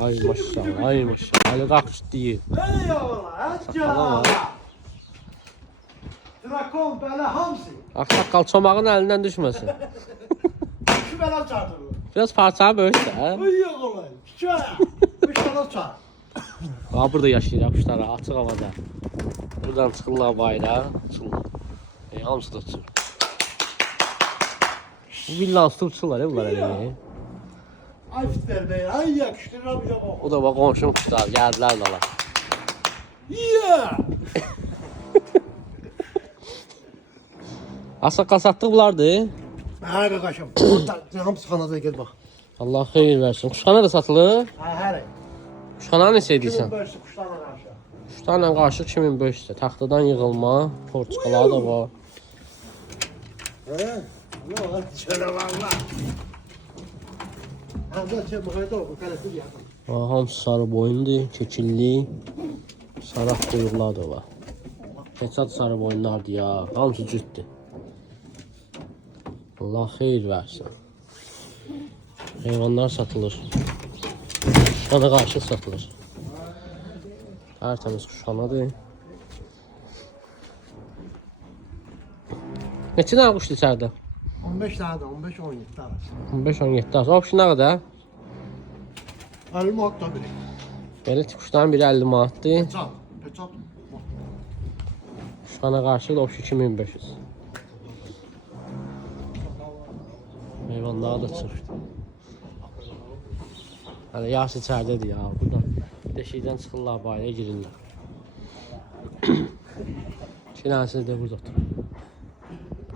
Ay maşallah, ay maşallah. Ali qalxış deyir. Ey oğlan, Sakalama. Drakon belə hamısı. Saqqal çomağın əlindən düşməsin. Şu belə çatır. Biraz parçanı böyüksə. Ey oğlan, çay. Bir belə çay. Bax, burada yaşayır quşlar, açıq havada. Buradan çıxırlar bayrağa, uçurlar. Hamısı da uçur. Bu villan tutub uçurlar, bunlar elə. Ay fitler be, ay yakıştır abi ya. O da bax, qonşum quşlar, gəldilər dala. Yeah. Asaq satdıq bunlardır. Ha qardaşım. Hamısı xanada gel bax. Allah xeyir versin. Kuşxana da satılır. Ha hər. Kuşxana neçə edirsən? Böyüsü quşlarla qarşı. Kuşlarla qarşı 2500-də. Taxtadan yığılma, portçuqaları da var. He? Ne var? Şöyle valla. Hamza çek bakaydı o kalesi yapın. Hamısı sarı boyundur, keçilli. Saraq quyruqlar da var. Keçat sarı boyunlardır ya. Hamısı cütdür. Allah xeyir versin. Heyvanlar satılır. Kuşxana qarşı satılır. Tərtəmiz kuşxanadır. Neçə dənə quşdur içəridə? 15 tane de 15-17 tane. 15-17 arası. O kuşun nə qədər? 50 manat da biri. Belə kuşların biri 50 manatdır. Peçat. Peçat. Kuşxana qarşı da o 2500. Heyvanlar da çıxır. Hələ yaş içəridədir ya. Buradan deşikdən çıxırlar, bayrağa girirlər. İki dənəsi də burada oturur.